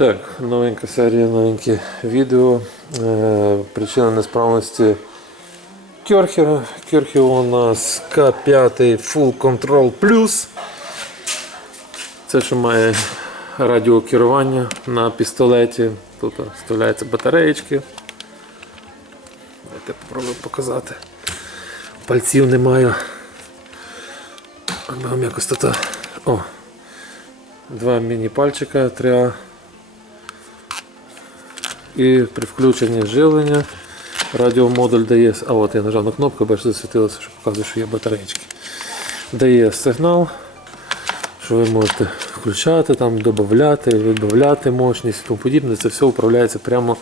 Так, новенька серія, новеньке відео. Е, причина несправності Керхера. Керхер у нас К5 Full Control Plus. Це що має радіокерування на пістолеті. Тут вставляються батареєчки. Давайте попробую показати. Пальців немає. Якось тут. О! Два міні-пальчика 3А. І при включенні живлення радіомодуль дає, а от я нажав на кнопку, бачите, засвітилося, що показує, що є батареєчки. Дає сигнал, що ви можете включати, там, додати, відбавляти мощність і тому подібне. Це все управляється прямо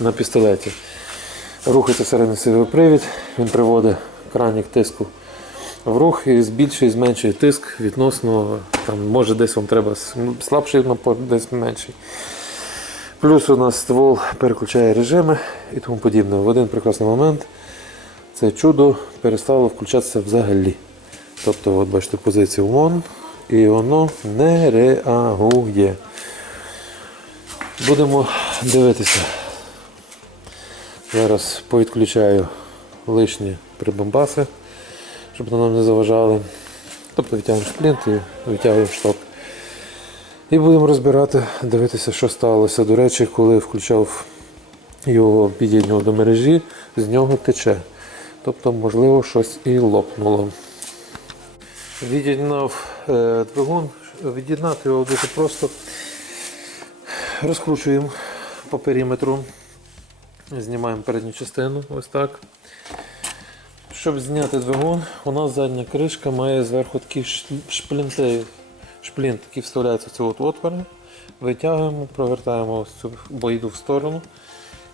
на пістолеті. Рухається середньосиловий привід, він приводить кранік тиску в рух і збільшує, зменшує тиск відносно, там, може десь вам треба слабший напор, десь менший. Плюс у нас ствол переключає режими і тому подібне. В один прекрасний момент це чудо перестало включатися взагалі. Тобто, от бачите, позицію вон, і воно не реагує. Будемо дивитися. Зараз повідключаю лишні прибамбаси, щоб вони нам не заважали. Тобто витягуємо шплінт і витягуємо шток. І будемо розбирати, дивитися, що сталося. До речі, коли включав його, під'єднував до мережі, з нього тече. Тобто, можливо, щось і лопнуло. Від'єднав е, двигун, від'єднати його дуже просто. Розкручуємо по периметру, знімаємо передню частину, ось так. Щоб зняти двигун, у нас задня кришка має зверху такі ш- шплінти, шплінт, які вставляються в ці от отвори. Витягуємо, провертаємо ось цю бойду в сторону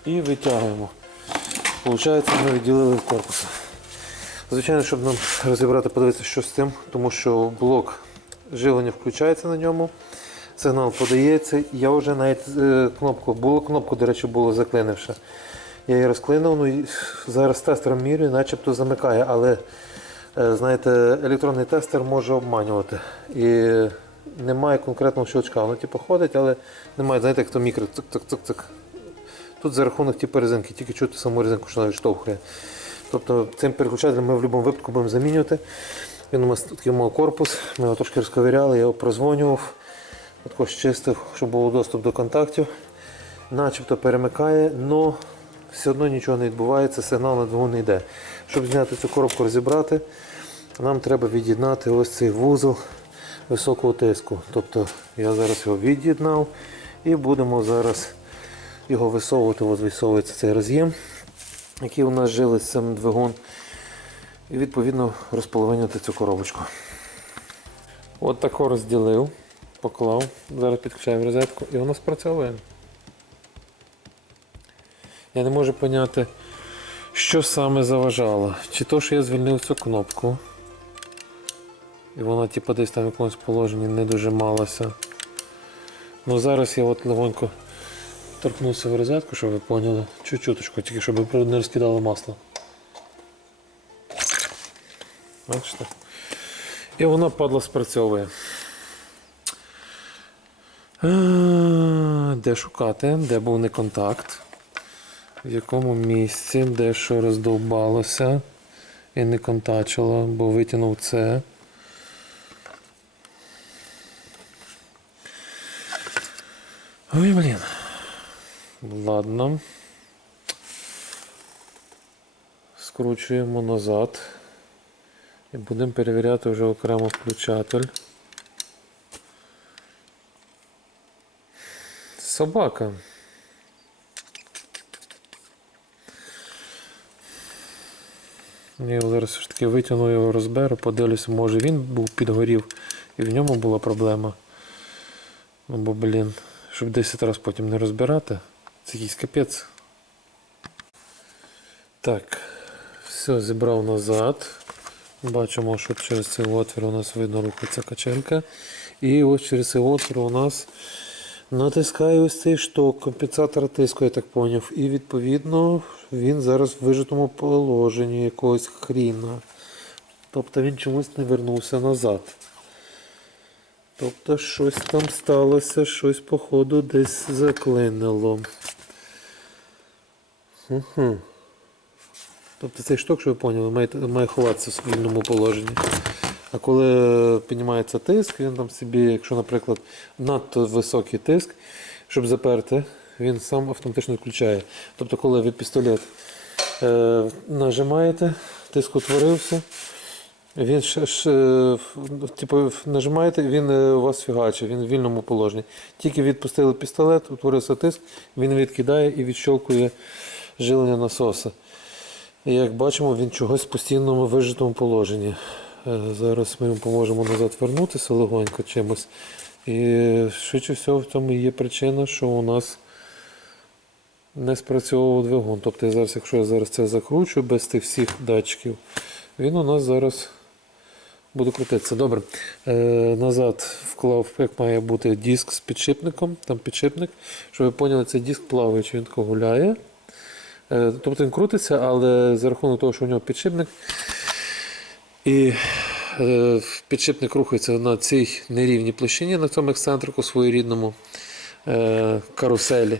і витягуємо. Получається, ми відділили корпус. Звичайно, щоб нам розібрати, подивитися, що з цим, тому що блок живлення включається на ньому, сигнал подається. Я вже навіть е, кнопку, було кнопку, до речі, було заклинивши. Я її розклинув, ну зараз тестером мірюю, начебто замикає, але знаєте, електронний тестер може обманювати. І немає конкретного щелчка. Воно типу ходить, але немає, знаєте, як то мікро цик-цик-цик-цик. Тут за рахунок типу резинки, тільки чути саму резинку, що вона відштовхує. Тобто цим переключателем ми в будь-якому випадку будемо замінювати. Він у нас такий мав корпус, ми його трошки розковиряли, я його прозвонював, також чистив, щоб був доступ до контактів. Начебто перемикає, але все одно нічого не відбувається, сигнал на двигун не йде. Щоб зняти цю коробку, розібрати, нам треба від'єднати ось цей вузол високого тиску. Тобто я зараз його від'єднав і будемо зараз його висовувати. Ось висовується цей роз'єм, який у нас жили з цим двигун. І відповідно розполовинювати цю коробочку. От тако розділив, поклав, зараз підключаємо розетку і воно спрацьовує. Я не можу поняти, що саме заважало. Чи то, що я звільнив цю кнопку. І вона типу, десь там в якомусь положенні не дожималася. Ну зараз я от легонько торкнувся в розетку, щоб ви поняли. Чуть-чуточку, тільки щоб не розкидало масло. Бачите? І вона падла спрацьовує. Де шукати, де був не контакт, в якому місці, де що роздовбалося і не контачило, бо витягнув це. Ой, блін. Ладно. Скручуємо назад. І будемо перевіряти вже окремо включатель. Собака. Я його зараз ж таки витягну його розберу, подивлюся, може він був підгорів і в ньому була проблема. Ну бо, блін, щоб 10 разів потім не розбирати, це якийсь капець. Так, все, зібрав назад. Бачимо, що через цей отвір у нас видно рухається качелька. І ось через цей отвір у нас натискає ось цей шток, компенсатор тиску, я так поняв. І відповідно він зараз в вижитому положенні якогось хріна. Тобто він чомусь не вернувся назад. Тобто щось там сталося, щось походу десь заклинило. Угу. Тобто цей шток, що ви поняли, має, має ховатися в вільному положенні. А коли піднімається тиск, він там собі, якщо, наприклад, надто високий тиск, щоб заперти, він сам автоматично включає. Тобто, коли ви пістолет е, нажимаєте, тиск утворився, він ж, е, типу, нажимаєте, він е, у вас фігачить, він в вільному положенні. Тільки відпустили пістолет, утворився тиск, він відкидає і відщолкує жилення насоса. І як бачимо, він чогось в постійному вижитому положенні. Е, Зараз ми йому поможемо назад вернутися легонько чимось. І швидше всього в цьому є причина, що у нас не спрацьовував двигун. Тобто зараз, якщо я зараз це закручу без тих всіх датчиків, він у нас зараз буде крутитися. Добре. Е, назад вклав, як має бути диск з підшипником. Там підшипник. Щоб ви поняли, цей диск плаваючий, він гуляє. Е, Тобто він крутиться, але за рахунок того, що у нього підшипник, і е, підшипник рухається на цій нерівній площині, на цьому ексцентрику своєрідному е, каруселі.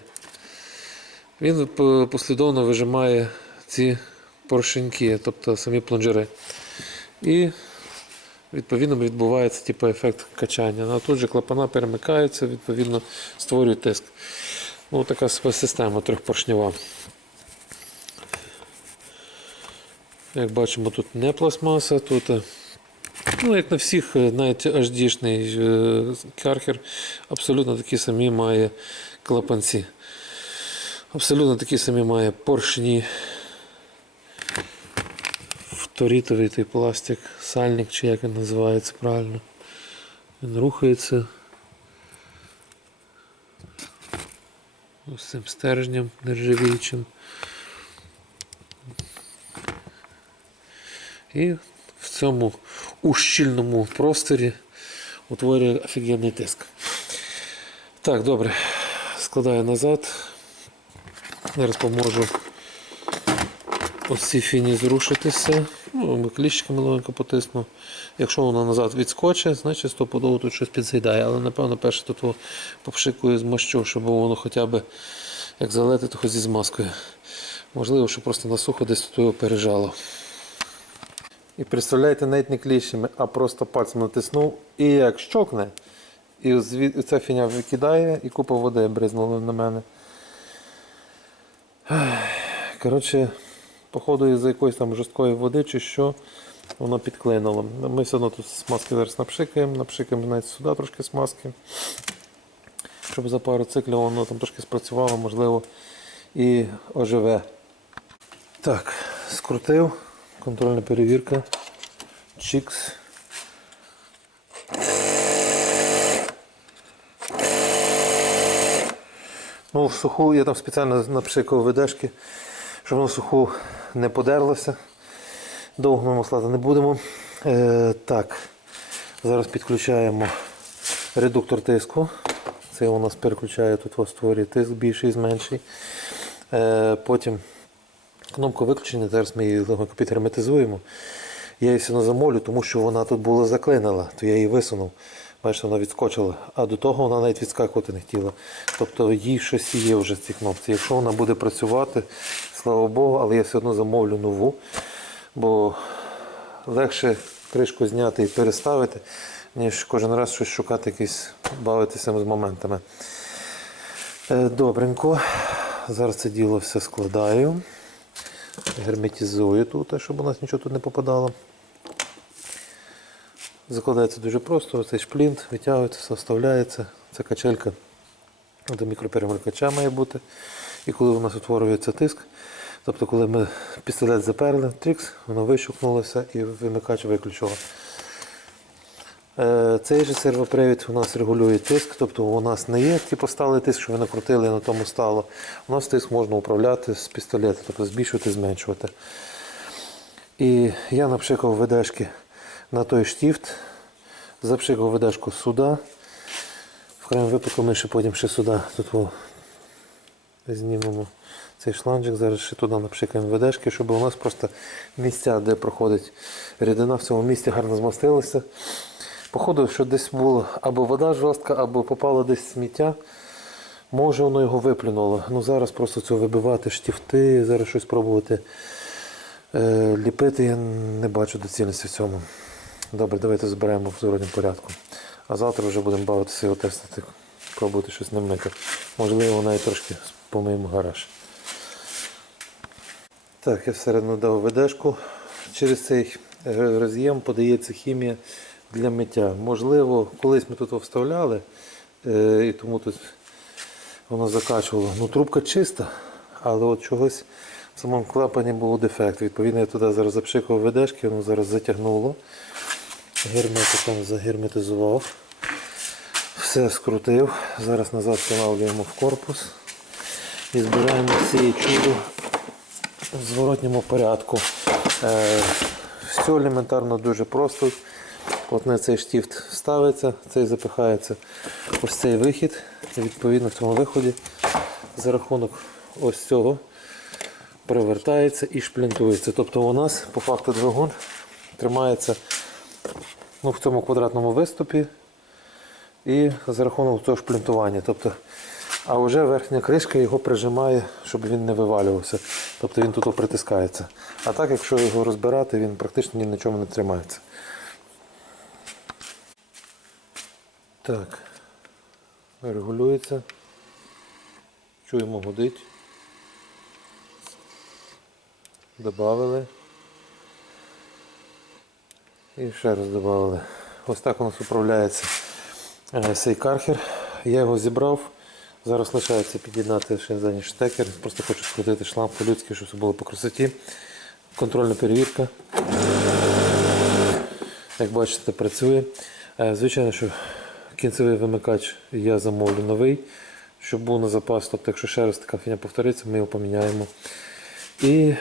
Він послідовно вижимає ці поршеньки, тобто самі плунжери. І відповідно відбувається типу, ефект качання. А тут же клапана перемикаються, відповідно створюють тиск. Ну, така система трьохпоршнева. Як бачимо, тут не пластмаса, тут, е, ну, як на всіх, е, навіть HD-шний е, кархер, абсолютно такі самі має клапанці. Абсолютно такі самі має поршні. Фторітовий той пластик, сальник, чи як він називається правильно. Він рухається. Ось цим стержнем нержавіючим. І в цьому ущільному просторі утворює офігенний тиск. Так, добре. Складаю назад. Зараз поможу ось цій фіні зрушитися. Ну, кліщиками легенько потисну. Якщо вона назад відскочить, значить стопудово тут щось підзайдає. Але напевно перше тут попшикую змощу, щоб воно хоча б як залети, то хоч зі змазкою. Можливо, що просто на сухо десь тут його пережало. І представляєте, навіть не кліщами, а просто пальцем натиснув і як щокне. І ця фіня викидає, і купа води бризнула на мене. Коротше, походу із-за якоїсь там жорсткої води чи що, воно підклинуло. Ми все одно тут смазки зараз напшикаємо, напшикаємо навіть сюди трошки смазки. Щоб за пару циклів воно там трошки спрацювало, можливо, і оживе. Так, скрутив. Контрольна перевірка. Чікс. Ну, в суху я там спеціально напшикав видешки, щоб воно в суху не подерлося. Довго ми маслати не будемо. Е, так, зараз підключаємо редуктор тиску. Це у нас переключає тут ось створює тиск більший, зменший. Е, потім Кнопку виключення, зараз ми її легенько підгерметизуємо. Я її все одно замовлю, тому що вона тут була заклинила, то я її висунув. Бачите, вона відскочила. А до того вона навіть відскакувати не хотіла. Тобто їй щось є вже в цій кнопці. Якщо вона буде працювати, слава Богу, але я все одно замовлю нову, бо легше кришку зняти і переставити, ніж кожен раз щось шукати, якісь бавитися з моментами. Е, Добренько. Зараз це діло все складаю. Герметизую тут, щоб у нас нічого тут не попадало. Закладається дуже просто, цей шплінт витягується, все вставляється. Це качелька до мікроперемикача має бути. І коли у нас утворюється тиск, тобто коли ми пістолет заперли, трікс, воно вищукнулося і вимикач виключило. Е, Цей же сервопривід у нас регулює тиск, тобто у нас не є типу сталий тиск, що ви накрутили і на тому стало. У нас тиск можна управляти з пістолета, тобто збільшувати, зменшувати. І я напшикав ведешки на той штіфт, запшикав ведешку сюди. В крайньому випадку ми ще потім ще сюди тут о, знімемо цей шланжик, зараз ще туди напшикаємо ведешки, щоб у нас просто місця, де проходить рідина, в цьому місці гарно змастилися. Походу, що десь була або вода жорстка, або попало десь сміття. Може воно його виплюнуло. Ну зараз просто це вибивати штифти, зараз щось пробувати е, ліпити, я не бачу доцільності в цьому. Добре, давайте зберемо в зворотньому порядку. А завтра вже будемо бавитися його тестити, пробувати щось не мити. Можливо, навіть трошки помиємо гараж. Так, я всередину дав ведешку. Через цей е, роз'єм подається хімія для миття. Можливо, колись ми тут вставляли, е, і тому тут воно закачувало. Ну, трубка чиста, але от чогось в самому клапані був дефект. Відповідно, я туди зараз запшикував ведешки, воно зараз затягнуло. Герметиком загерметизував. Все скрутив. Зараз назад встановлюємо в корпус і збираємо цієї чудо в зворотньому порядку. Е, все елементарно дуже просто. От на цей штифт ставиться, цей запихається ось цей вихід. Відповідно в цьому виході за рахунок ось цього перевертається і шплінтується. Тобто у нас по факту двигун тримається ну, в цьому квадратному виступі і за рахунок цього шплінтування. Тобто, а вже верхня кришка його прижимає, щоб він не вивалювався. Тобто він тут притискається. А так, якщо його розбирати, він практично ні на чому не тримається. Так, регулюється. Чуємо гудить. Добавили. І ще раз додали. Ось так у нас управляється е, цей кархер. Я його зібрав. Зараз лишається під'єднати ще задній штекер. Просто хочу скрутити шланг по-людськи, щоб все було по красоті. Контрольна перевірка. Як бачите, працює. Е, Звичайно, що кінцевий вимикач я замовлю новий, щоб був на запас. Тобто, якщо ще раз така фігня повториться, ми його поміняємо. І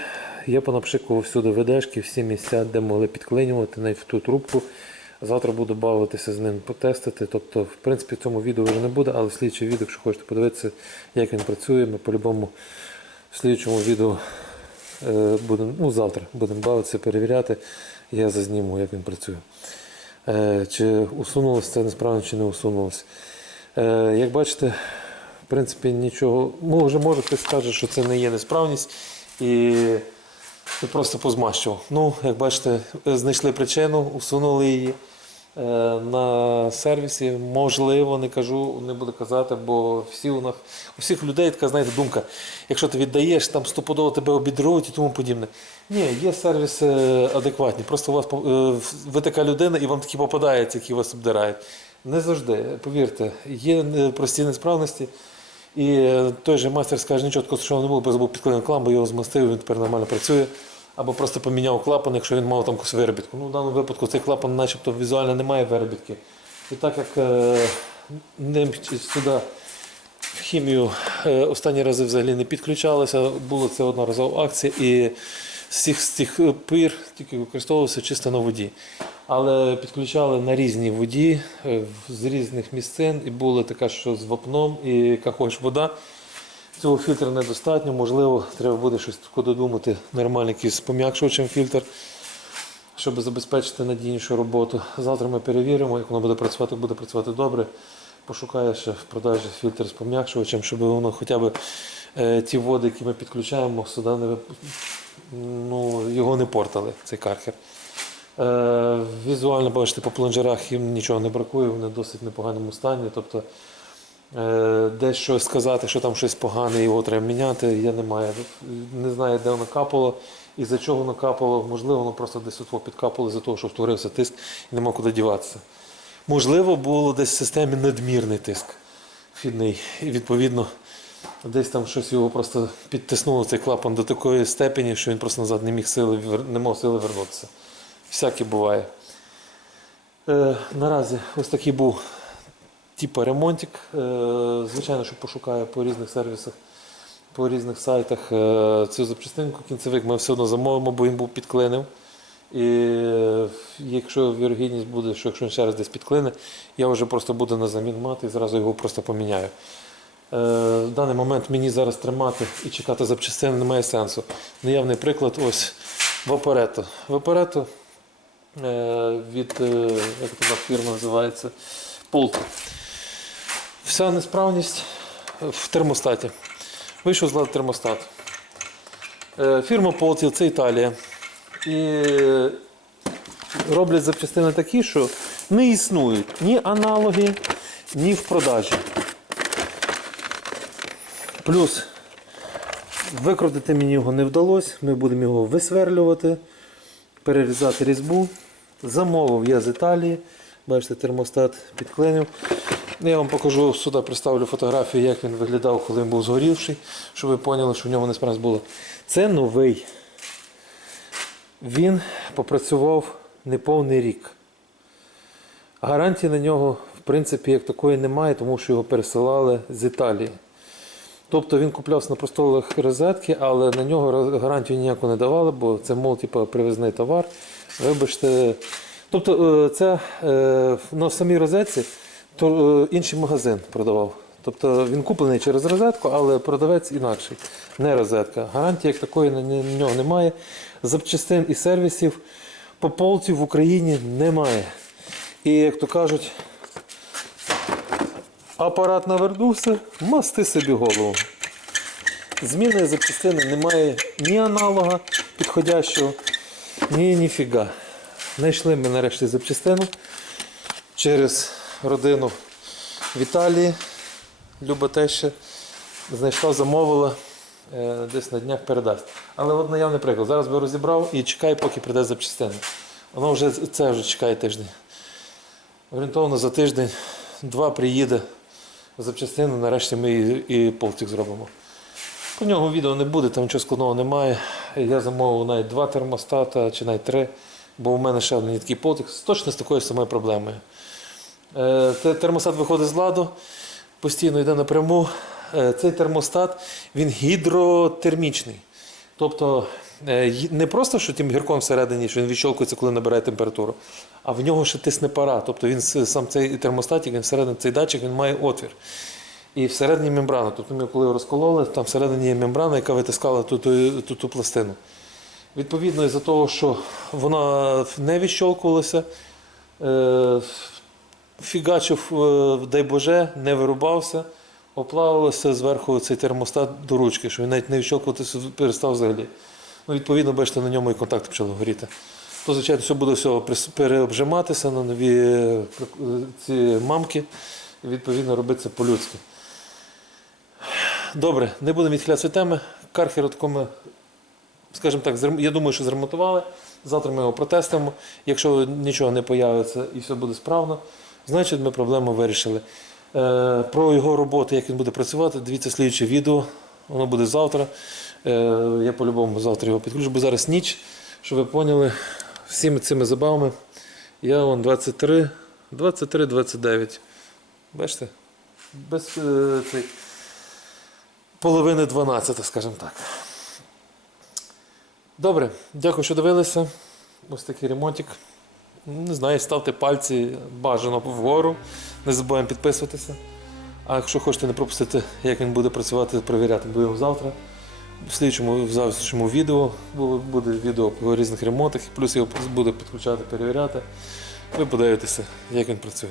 я понапшикував всюди ведешки, всі місця, де могли підклинювати навіть в ту трубку. Завтра буду бавитися з ним потестити. Тобто, в принципі, в цьому відео вже не буде, але в слідчий відео, якщо хочете подивитися, як він працює, ми по-любому в слідчому відео е, будемо, ну, завтра будемо бавитися, перевіряти. Я зазніму, як він працює. Е, Чи усунулося це несправно, чи не усунулося. Е, Як бачите, в принципі, нічого. Може, може хтось скаже, що це не є несправність і просто позмащував. Ну, як бачите, знайшли причину, усунули її е, на сервісі. Можливо, не кажу, не буду казати, бо всі у нас у всіх людей така знаєте, думка, якщо ти віддаєш, там стопудово тебе обідрують і тому подібне. Ні, є сервіси адекватні. Просто у вас е, ви така людина і вам такі попадаються, які вас обдирають. Не завжди, повірте, є е, прості несправності. І е, той же майстер скаже, нічого такого страшного не було, бо забув підклеєний клам, бо його змастив, він тепер нормально працює. Або просто поміняв клапан, якщо він мав там якусь виробітку. Ну, в даному випадку цей клапан начебто візуально не має виробітки. І так як е, ним сюди в хімію е, останні рази взагалі не підключалося, було це одноразова акція, і з всіх з цих пір тільки використовувався чисто на воді. Але підключали на різній воді е, з різних місцин, і було таке, що з вапном і яка хочеш вода. Цього фільтру недостатньо, можливо, треба буде щось таке додумати, нормальний якийсь пом'якшувачем фільтр, щоб забезпечити надійнішу роботу. Завтра ми перевіримо, як воно буде працювати, буде працювати добре. Пошукаю ще в продажі фільтр з пом'якшувачем, щоб воно хоча б е, ті води, які ми підключаємо, сюди не, ну, його не портали, цей кархер. Е, візуально бачите, по плунжерах їм нічого не бракує, вони в досить непоганому стані. Тобто е, десь щось сказати, що там щось погане, його треба міняти, я не маю. Не знаю, де воно капало і за чого воно капало. Можливо, воно просто десь підкапало за того, що втворився тиск і нема куди діватися. Можливо, було десь в системі надмірний тиск вхідний. І відповідно десь там щось його просто підтиснуло цей клапан до такої степені, що він просто назад не міг сили, не мав сили вернутися. Всяке буває. Е, наразі ось такий був типу ремонтик. Е, звичайно, що пошукаю по різних сервісах, по різних сайтах е, цю запчастинку. Кінцевик ми все одно замовимо, бо він був підклинив. І е, якщо вірогідність буде, що якщо він ще раз десь підклине, я вже просто буду на замін мати і зразу його просто поміняю. В даний момент мені зараз тримати і чекати запчастини немає сенсу. Наявний приклад ось Вапорето. Вапорето е, від, е, як фірма називається, Полт. Вся несправність в термостаті. Вийшов з ладу термостат. Е, Фірма Полтів це Італія. І роблять запчастини такі, що не існують ні аналоги, ні в продажі. Плюс викрутити мені його не вдалося. Ми будемо його висверлювати, перерізати різьбу. Замовив я з Італії. Бачите, термостат підклинив. Я вам покажу сюди, представлю фотографію, як він виглядав, коли він був згорівший, щоб ви поняли, що в ньому несправність було. Це новий. Він попрацював неповний рік. Гарантії на нього, в принципі, як такої немає, тому що його пересилали з Італії. Тобто він куплявся на простолах розетки, але на нього гарантію ніяку не давали, бо це, мов, типу, привезний товар. Вибачте. Тобто, е, це е, на самій розетці інший магазин продавав. Тобто він куплений через розетку, але продавець інакший, не розетка. Гарантії як такої на нього немає. Запчастин і сервісів по полці в Україні немає. І як то кажуть, апарат навернувся, масти собі голову. Зміни запчастини немає ні аналога підходящого, ні ніфіга. Знайшли ми нарешті запчастину через родину в Італії. Люба теща знайшла, замовила, е, десь на днях передасть. Але от наявний приклад. Зараз би розібрав і чекаю, поки прийде запчастина. Воно вже це вже чекає тиждень. Орієнтовно за тиждень два приїде запчастину, нарешті ми і, і полтик зробимо. По нього відео не буде, там нічого складного немає. Я замовив навіть два термостата чи навіть три, бо у мене ще один такий полтик точно з такою самою проблемою. Е, те- Термостат виходить з ладу, постійно йде напряму. Е, Цей термостат він гідротермічний. Тобто е, не просто, що тим гірком всередині, що він відщолкується, коли набирає температуру, а в нього ще тисне пара. Тобто він сам цей термостатик, він всередині цей датчик він має отвір. І всередині мембрана. Тобто ми коли розкололи, там всередині є мембрана, яка витискала ту, ту, ту, ту пластину. Відповідно, із-за того, що вона не відщолкувалася, фігачив, е, дай Боже, не вирубався, оплавився зверху цей термостат до ручки, що він навіть не відщолкуватися перестав взагалі. Ну, відповідно, бачите, на ньому і контакти почали горіти. То, звичайно, все буде все переобжиматися на нові е, е, ці мамки і відповідно робиться по-людськи. Добре, не будемо відхилятися від теми. Кархер такому, скажімо так, я думаю, що зремонтували. Завтра ми його протестимо. Якщо нічого не появиться і все буде справно, значить ми проблему вирішили. Е, про його роботу, як він буде працювати, дивіться слідче відео. Воно буде завтра. Е, я по-любому завтра його підключу, бо зараз ніч, щоб ви поняли, всіми цими забавами. Я вон 23, 23, 29. Бачите? Без е, цей, половини 12, скажімо так. Добре, дякую, що дивилися. Ось такий ремонтик. Не знаю, ставте пальці бажано вгору. Не забуваємо підписуватися. А якщо хочете не пропустити, як він буде працювати, перевіряти будемо завтра. В слідчому, в завтрашньому відео буде відео по різних ремонтах, плюс його буде підключати, перевіряти. Ви подивитеся, як він працює.